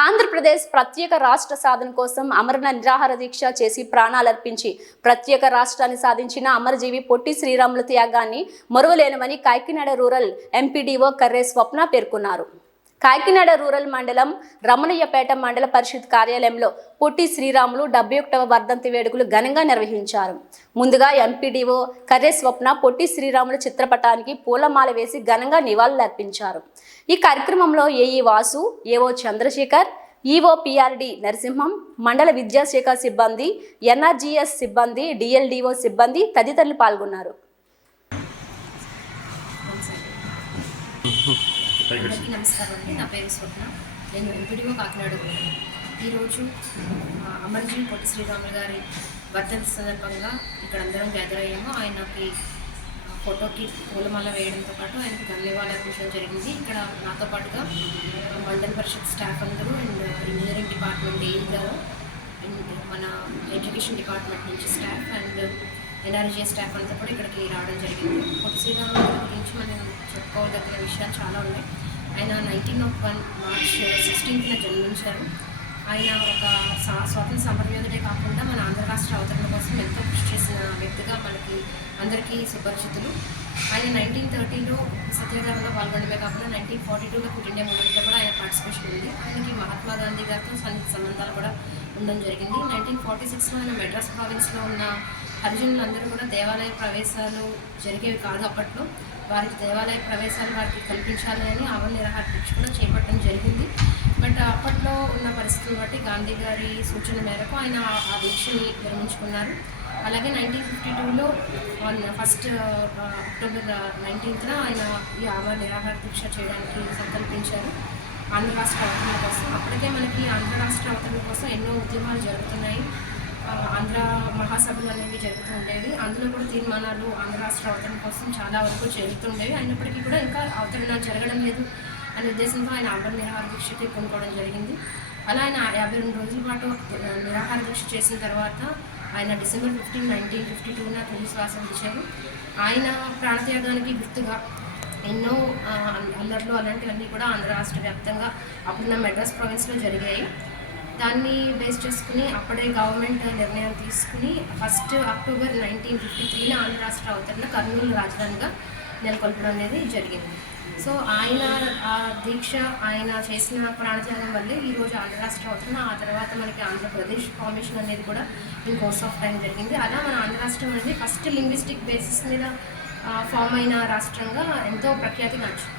ఆంధ్రప్రదేశ్ ప్రత్యేక రాష్ట్ర సాధన కోసం అమరణ నిరాహార దీక్ష చేసి ప్రాణాలర్పించి ప్రత్యేక రాష్ట్రాన్ని సాధించిన అమరజీవి పొట్టి శ్రీరాములు త్యాగాన్ని మరువలేనమని కాకినాడ రూరల్ ఎంపీడీఓ కర్రే స్వప్న పేర్కొన్నారు. కాకినాడ రూరల్ మండలం రమణయ్యపేట మండల పరిషత్ కార్యాలయంలో పొట్టి శ్రీరాములు డెబ్బై ఒకటవ వర్ధంతి వేడుకలు ఘనంగా నిర్వహించారు. ముందుగా ఎంపీడీఓ కర్రే స్వప్న పొట్టి శ్రీరాములు చిత్రపటానికి పూలమాల వేసి ఘనంగా నివాళులర్పించారు ఈ కార్యక్రమంలో AE Vasu AO Chandrashekar EO PRD Narasimham మండల విద్యాశాఖ సిబ్బంది ఎన్ఆర్జీఎస్ సిబ్బంది డిఎల్డిఓ సిబ్బంది తదితరులు పాల్గొన్నారు. అందరికీ నమస్కారం అండి. నా పేరు స్వప్న. నేను ఎంపీడీఓ కాకినాడ ఈరోజు ఆ, అమర్జీ పొట్టి శ్రీరాములు గారి వర్ధంతి సందర్భంగా ఇక్కడ అందరం గ్యాదర్ అయ్యాము. ఆయనకి ఫోటోకి పూలమాల వేయడంతో పాటు ఆయనకి ధన్యవాదాలు అర్పించడం జరిగింది. ఇక్కడ నాతో పాటుగా ఆ, మండల పరిషత్ స్టాఫ్ అందరూ అండ్ ఇంజనీరింగ్ డిపార్ట్మెంట్ ఏఈ గారు అండ్ మన ఎడ్యుకేషన్ డిపార్ట్మెంట్ నుంచి స్టాఫ్ అండ్ ఎన్ఆర్జీ స్టాఫ్ అంతా కూడా ఇక్కడికి రావడం జరిగింది. పొట్టి శ్రీరాములు గురించి మనం చెప్పుకోదగిన విషయాలు చాలా ఉన్నాయి. ఆయన నైన్టీన్ ఆఫ్ వన్ మార్చ్ సిక్స్టీన్త్న జన్మించారు. ఆయన ఒక స్వాతంత్ర సమరయోధుడే కాకుండా మన ఆంధ్ర రాష్ట్ర అవతరణ కోసం ఎంతో కృషి చేసిన వ్యక్తిగా మనకి అందరికీ సుపరిచితులు. ఆయన నైన్టీన్ థర్టీలో సత్యాగ్రహంలో పాల్గొనడమే కాకుండా నైన్టీన్ ఫార్టీ టూలో క్విట్ ఇండియా మూమెంట్లో కూడా ఆయన పార్టిసిపేషన్ ఉంది. ఆయనకి మహాత్మా గాంధీ గారితో సన్నిహిత సంబంధాలు కూడా ఉండడం జరిగింది. నైన్టీన్ ఫార్టీ సిక్స్లో ఆయన మెడ్రాస్ ప్రావిన్స్లో ఉన్న హరిజనులందరూ కూడా దేవాలయ ప్రవేశాలు జరిగేవి కాదు అప్పట్లో. వారికి దేవాలయ ప్రవేశాలు వారికి కల్పించాలి అని ఆవరణ నిరాహార కూడా చేపట్టడం జరిగింది. బట్ అప్పట్లో ఉన్న పరిస్థితులు బట్టి గాంధీ గారి సూచన మేరకు ఆయన ఆ- దీక్షని విరమించుకున్నారు. అలాగే నైన్టీన్ ఫిఫ్టీ టూలో ఫస్ట్ అక్టోబర్ నైన్టీన్త్న ఆయన ఈ ఆవరణ నిరాహార దీక్ష చేయడానికి సంకల్పించారు. ఆంధ్ర రాష్ట్ర అవతరణ కోసం. అప్పటికే మనకి ఆంధ్ర రాష్ట్ర అవతరణ కోసం ఎన్నో ఉద్యమాలు జరుగుతున్నాయి. ఆంధ్ర మహాసభలు అనేవి జరుగుతూ ఉండేవి. అందులో కూడా తీర్మానాలు ఆంధ్ర రాష్ట్ర అవతరణ కోసం చాలా వరకు జరుగుతుండేవి అయినప్పటికీ కూడా ఇంకా అవతరణ జరగడం లేదు అనే ఉద్దేశంతో ఆయన ఆంధ్ర నిరాహార దీక్షకి కొనుక్కోవడం జరిగింది. అలా ఆయన యాభై రెండు రోజుల పాటు నిరాహార దీక్ష చేసిన తర్వాత ఆయన డిసెంబర్ ఫిఫ్టీన్ నైన్టీన్ ఫిఫ్టీ టూన తుది శ్వాస ఇచ్చారు ఆయన ప్రాణత్యాగానికి గుర్తుగా ఎన్నో ఆ, అల్లర్లు అలాంటివన్నీ కూడా ఆంధ్ర రాష్ట్ర వ్యాప్తంగా అప్పుడున్న మెడ్రాస్ ప్రావిన్స్లో జరిగాయి. దాన్ని బేస్ చేసుకుని అప్పుడే గవర్నమెంట్ నిర్ణయం తీసుకుని ఫస్ట్ అక్టోబర్ నైన్టీన్ ఫిఫ్టీ త్రీన ఆంధ్ర రాష్ట్ర అవతరణ కర్నూలు రాజధానిగా నెలకొల్పడం అనేది జరిగింది. సో ఆయన ఆ దీక్ష ఆయన చేసిన ప్రాణత్యాగం వల్లే ఈరోజు ఆంధ్ర రాష్ట్ర అవతరణ ఆ తర్వాత మనకి ఆంధ్రప్రదేశ్ ఫార్మేషన్ అనేది కూడా ఇన్ కోర్స్ ఆఫ్ టైం జరిగింది. అలా మన ఆంధ్ర రాష్ట్రం అనేది ఫస్ట్ లింగ్విస్టిక్ బేసిస్ మీద ఫామ్ అయిన రాష్ట్రంగా ఎంతో ప్రఖ్యాతి గాంచింది.